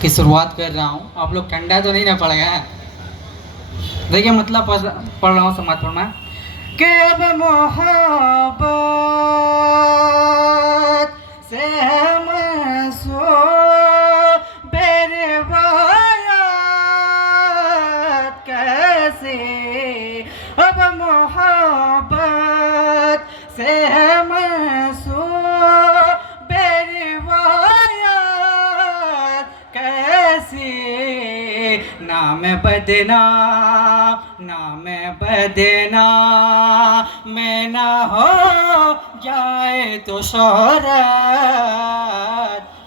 की शुरुआत कर रहा हूँ। आप लोग ठंडा तो नहीं ना पड़ गया है? देखिए मतलब पढ़ रहा हूँ समाज में कि अब मोहब्बत से हम सो बेरवायात कैसे, अब मोहब्बत से हम सो बेरवायात कैसे, नाम बदना नाम बदना मैं ना हो जाए तो शोहरत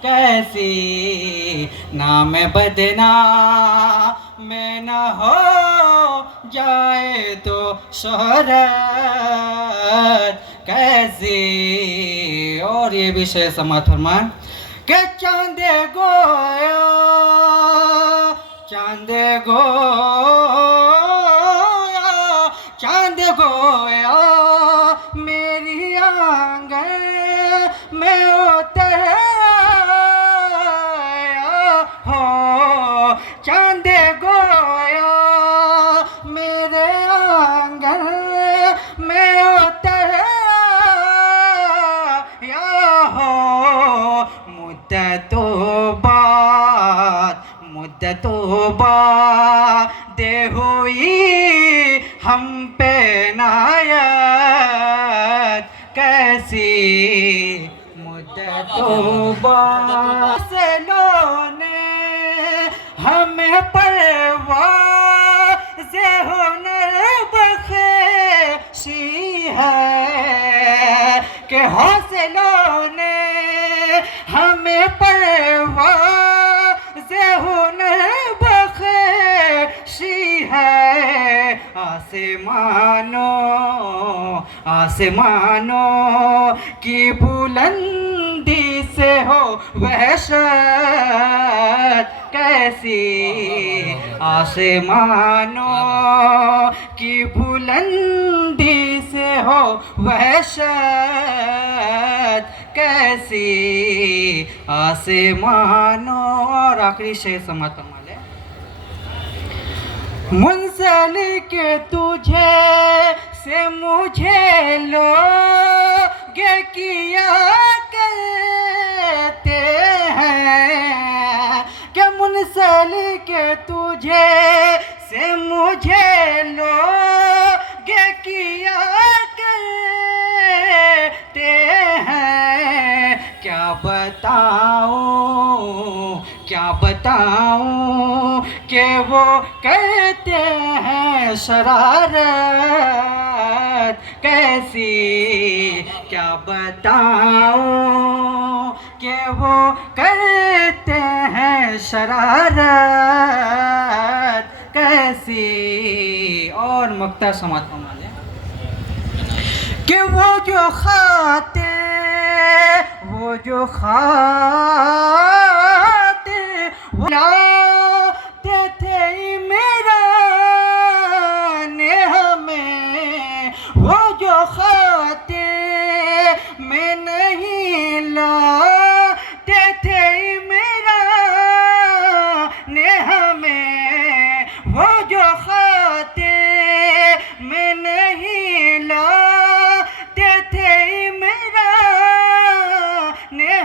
कैसी, नाम बदना मैं ना हो जाए तो शोहरत कैसी। और ये विषय समाज फरमान के चांदे गोया चांद गोया चांद गोया मेरी आंगन में उतराया हो, चांद गोया मेरे आंगन में उतराया हो, मुद्दतों बाद हुई हम पे नायत कैसी, मुद्दतों बाद से लोने हमें परवाज़ हुनर बख्शी है कि हौसलों ने हमें परवाज़ हुनर बख्शी है, आसमानों की बुलंदी से हो वहशत कैसी, आसमानों की बुलंदी से हो वहशत कैसी, आसमानों। और आखिरी शेर समाप्त माले मुंसल के तुझे से मुझे लोग किया करते हैं, कि मुंसल के तुझे से मुझे लोग किया करते हैं, क्या बताऊं कि वो कहते हैं शरारत कैसी, क्या बताऊं कि वो कहते हैं शरारत कैसी। और मुक्ता समाज माले कि वो जो खाते बुलाते थे इमरान हमें, वो जो खाते में नहीं लाते थे इमरान हमें, वो जो खाते में नहीं लाते थे इमरान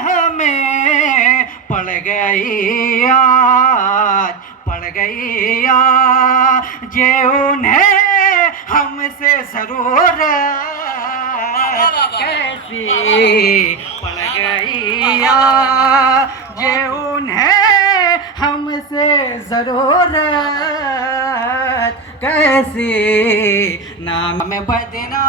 हमें, पड़ गई याद जे उन्हें हमसे ज़रूरत कैसी, पड़ गई याद जे उन्हें हमसे ज़रूरत कैसी, नाम बदना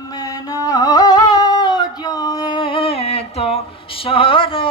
मैं ना हो जाए तो शोहरत